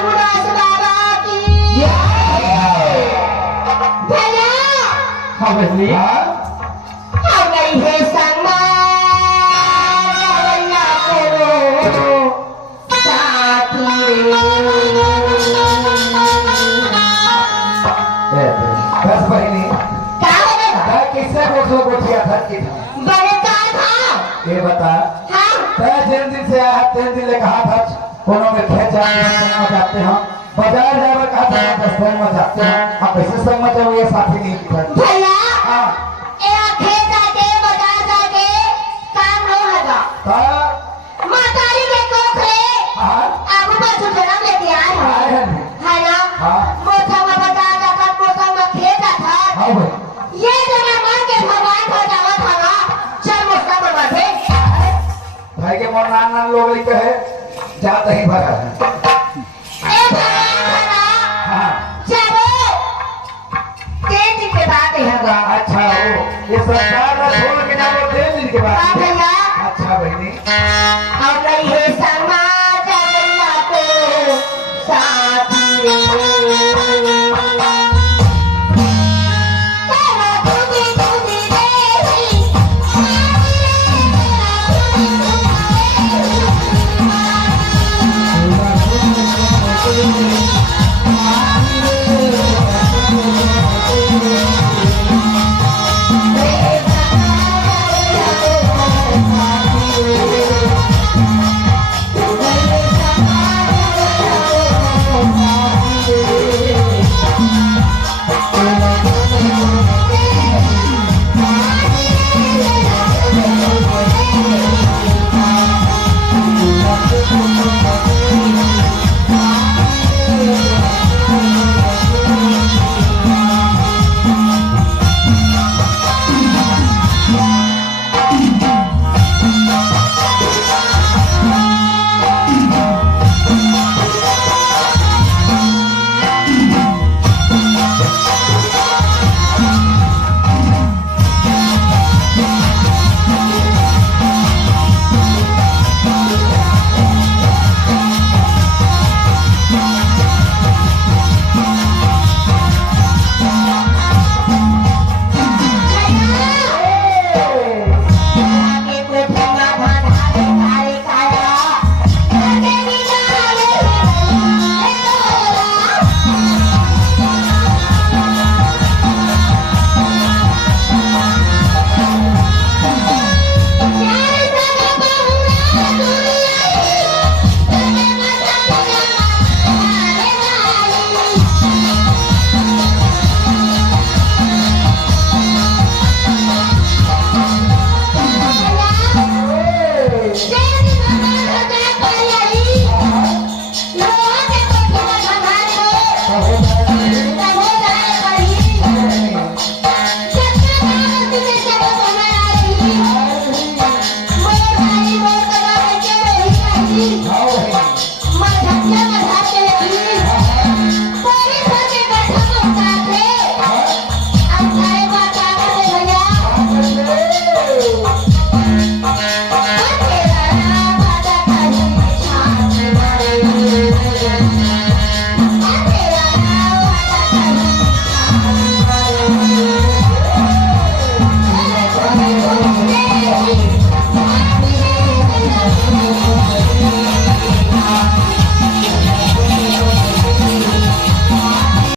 रघुदास बाबा की भैया हाँ बहनी आ गई है संगमाया करो साथी बस बहनी क्या बनेगा किससे गोठलो गोठिया था की था बनता था ये बता हाँ मैं जिन दिन से आया 3 दिन ले कहा था कोनो में खेचा जाते हैं बाजार जाकर कहा था 10 दिन में जाते हैं आप कैसे संग में जाओ ये साथी नहीं की था भैया हाँ ए खेत जाके बाजार जाके काम न होगा हाँ